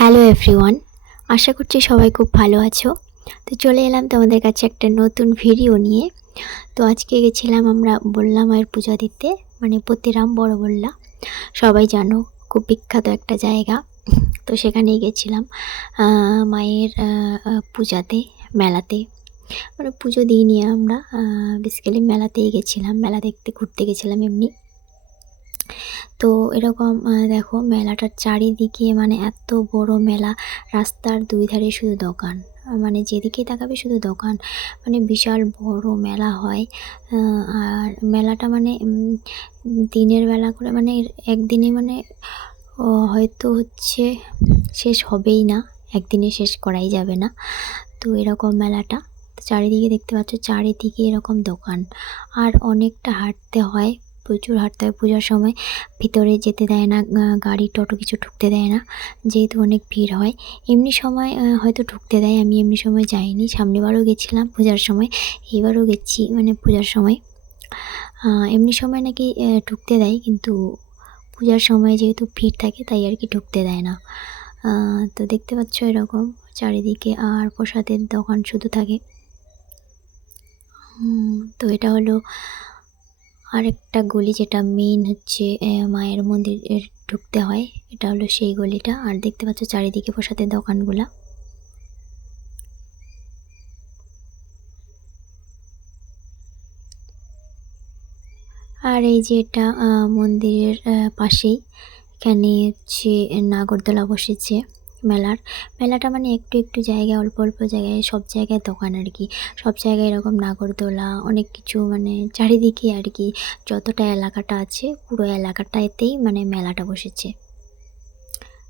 Hello everyone, আশা করছি সবাই খুব ভালো আছো। তো চলে এলাম তোমাদের কাছে একটা নতুন ভিডিও নিয়ে। তো আজকে গেছিলাম আমরা বল্লা মায়ের পূজা দিতে, মানে পতিরাম বড় বল্লা, সবাই জানো খুব বিখ্যাত একটা জায়গা। তো সেখানেই গেছিলাম মায়ের পূজাতে, মেলাতে। মানে পুজো দিইনি আমরা, বেসিক্যালি মেলাতেই গেছিলাম, মেলা দেখতে ঘুরতে গেছিলাম এমনি। তো এরকম দেখো মেলাটার চারিদিকে মানে এত বড় মেলা, রাস্তার দুই ধারে শুধু দোকান, মানে যেদিকেই তাকাবে শুধু দোকান, মানে বিশাল বড় মেলা হয়। আর মেলাটা মানে দিনের বেলা করে, মানে একদিনে মানে হয়তো হচ্ছে শেষ হবেই না, একদিনে শেষ করাই যাবে না। তো এরকম মেলাটা, তো চারিদিকে দেখতে পাচ্ছ, চারিদিকে এরকম দোকান, আর অনেকটা হাঁটতে হয়, প্রচুর হাঁটতে হয় পূজার সময়। ভিতরে যেতে দেয় না, গাড়ি টোটো কিছু ঢুকতে দেয় না, যেহেতু অনেক ভিড় হয়। এমনি সময় হয়তো ঢুকতে দেয়, আমি এমনি সময় যাইনি, সামনেবারও গেছিলাম পূজার সময়, এইবারও গেছি মানে পূজার সময়। এমনি সময় নাকি ঢুকতে দেয়, কিন্তু পূজার সময় যেহেতু ভিড় থাকে তাই আর কি ঢুকতে দেয় না। তো দেখতে পাচ্ছ এরকম চারিদিকে, আর প্রসাদের দোকান শুধু থাকে। তো এটা হলো আরেকটা গলি, যেটা মেইন হচ্ছে মায়ের মন্দিরের ঢুকতে হয়, এটা হলো সেই গলিটা। আর দেখতে পাচ্ছ চারিদিকে প্রসাদের দোকানগুলা। আর এই যে এটা মন্দিরের পাশেই, এখানে হচ্ছে নাগরদোলা বসেছে মেলাটা মানে একটু একটু জায়গায়, অল্প অল্প জায়গায়, সব জায়গায় দোকান আর কি, সব জায়গায় এরকম নাগরদোলা অনেক কিছু, মানে চারিদিকে আর কি, যতটা এলাকাটা আছে পুরো এলাকাটাতেই মানে মেলাটা বসেছে।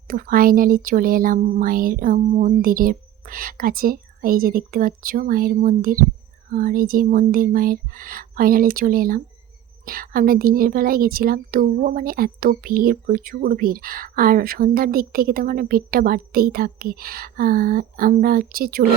তো ফাইনালি চলে এলাম মায়ের মন্দিরের কাছে। এই যে দেখতে পাচ্ছ মায়ের মন্দির, আর এই যে মন্দির মায়ের, ফাইনালি চলে এলাম। আমরা দিনের বেলায় গেছিলাম, তবুও মানে এত ভিড়, প্রচুর ভিড়, আর সন্ধ্যার দিক থেকে তো মানে ভিড়টা বাড়তেই থাকে। আমরা হচ্ছে চলে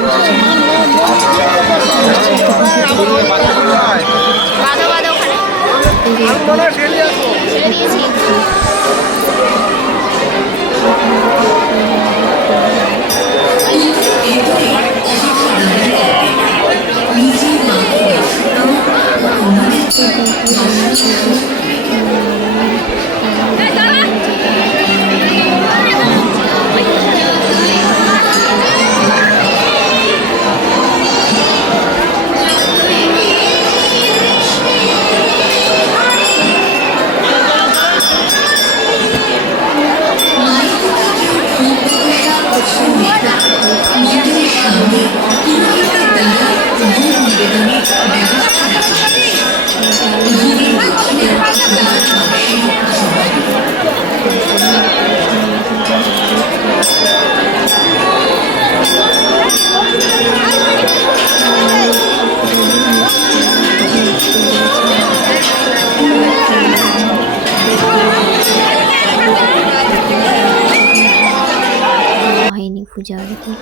হয়নি পূজা আর কি।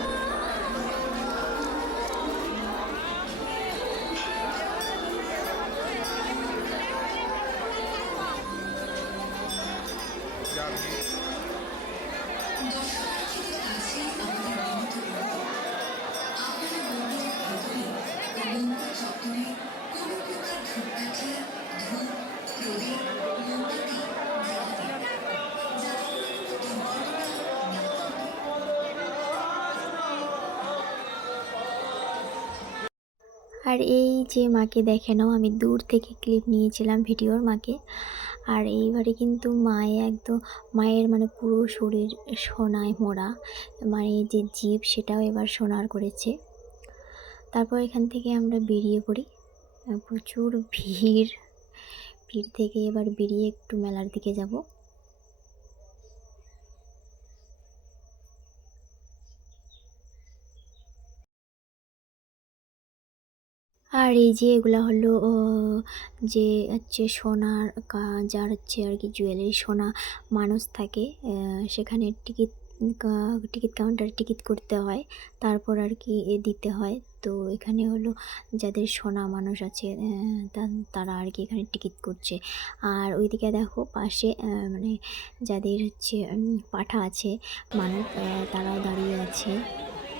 আর এই যে মাকে দেখে নাও, আমি দূর থেকে ক্লিপ নিয়েছিলাম ভিডিওর মাকে। আর এইবারে কিন্তু মায়ের মানে পুরো শরীর সোনায় মোড়া, মানে যে জিভ সেটাও এবার সোনার করেছে। তারপর এখান থেকে আমরা বেরিয়ে পড়ি, প্রচুর ভিড়, ভিড় থেকে এবার বেরিয়ে একটু মেলার দিকে যাব। আর এই যে এগুলা হলো যে হচ্ছে সোনার যার হচ্ছে আর কি জুয়েলারি, সোনা মানুষ থাকে সেখানে টিকিট টিকিট কাউন্টারে টিকিট করতে হয়, তারপর আর কি দিতে হয়। তো এখানে হলো যাদের সোনা মানুষ আছে তারা আর কি এখানে টিকিট করছে। আর ওইদিকে দেখো পাশে মানে যাদের হচ্ছে পাঁঠা আছে মানুষ, তারাও দাঁড়িয়ে আছে।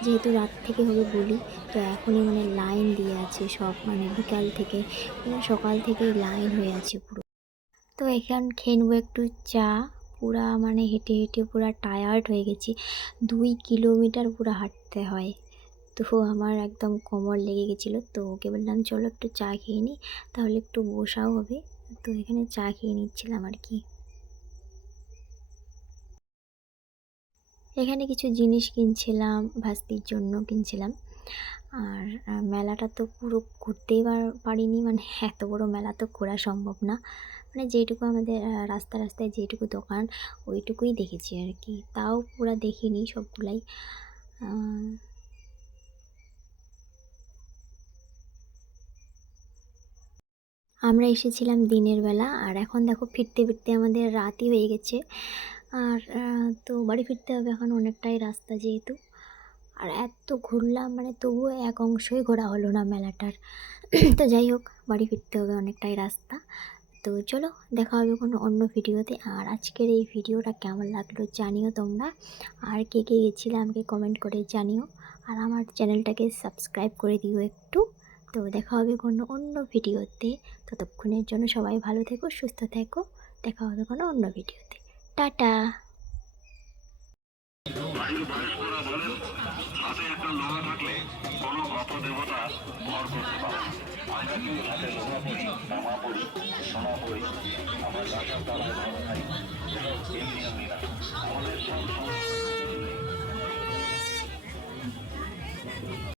যেহেতু রাত থেকে হবে বলি, তো এখনই মানে লাইন দিয়ে আছে সব, মানে বিকাল থেকে মানে সকাল থেকেই লাইন হয়ে আছে পুরো। তো এখন খেয়ে নেবো একটু চা। পুরা মানে হেঁটে হেঁটে পুরা টায়ার্ড হয়ে গেছি, 2 কিলোমিটার পুরো হাঁটতে হয়। তো আমার একদম কোমর লেগে গেছিলো, তো ওকে বললাম চলো একটু চা খেয়ে নিই, তাহলে একটু বসাও হবে। তো এখানে চা খেয়ে নিচ্ছিলাম আর কি। এখানে কিছু জিনিস কিনছিলাম, ভাস্তির জন্য কিনছিলাম। আর মেলাটা তো পুরো ঘুরতেই পারিনি, মানে এত বড় মেলা তো ঘোরা সম্ভব না। মানে যেটুকু আমাদের রাস্তায় রাস্তায় যেটুকু দোকান ওইটুকুই দেখেছি আর কি, তাও পুরো দেখিনি সবগুলাই। আমরা এসেছিলাম দিনের বেলা, আর এখন দেখো ফিরতে ফিরতে আমাদের রাতই হয়ে গেছে। আর তো বাড়ি ফিরতে হবে এখন, অনেকটাই রাস্তা যেহেতু। আর এত ঘুরলাম মানে তবুও এক অংশই ঘোরা হলো না মেলাটার। তো যাই হোক, বাড়ি ফিরতে হবে, অনেকটাই রাস্তা। তো চলো, দেখা হবে কোনো অন্য ভিডিওতে। আর আজকের এই ভিডিওটা কেমন লাগলো জানিও তোমরা, আর কে কে গেছিলে আমাকে কমেন্ট করে জানিও। আর আমার চ্যানেলটাকে সাবস্ক্রাইব করে দিও একটু। তো দেখা হবে কোনো অন্য ভিডিওতে। ততক্ষণের জন্য সবাই ভালো থেকো, সুস্থ থেকো। দেখা হবে কোনো অন্য ভিডিওতে। টাটা। আয়ুর্বয়স্করা বলেন, হাতে একটা লোহা থাকলে কোনো অপদেবতা ভর করতে পারে না। আমরা কেউ হাতে লোহা পড়ি, তামা পড়ি, সোনা পড়ি, আমার বাসার তলায় ভালো খাই, এমনি এমনি না। আমাদের সব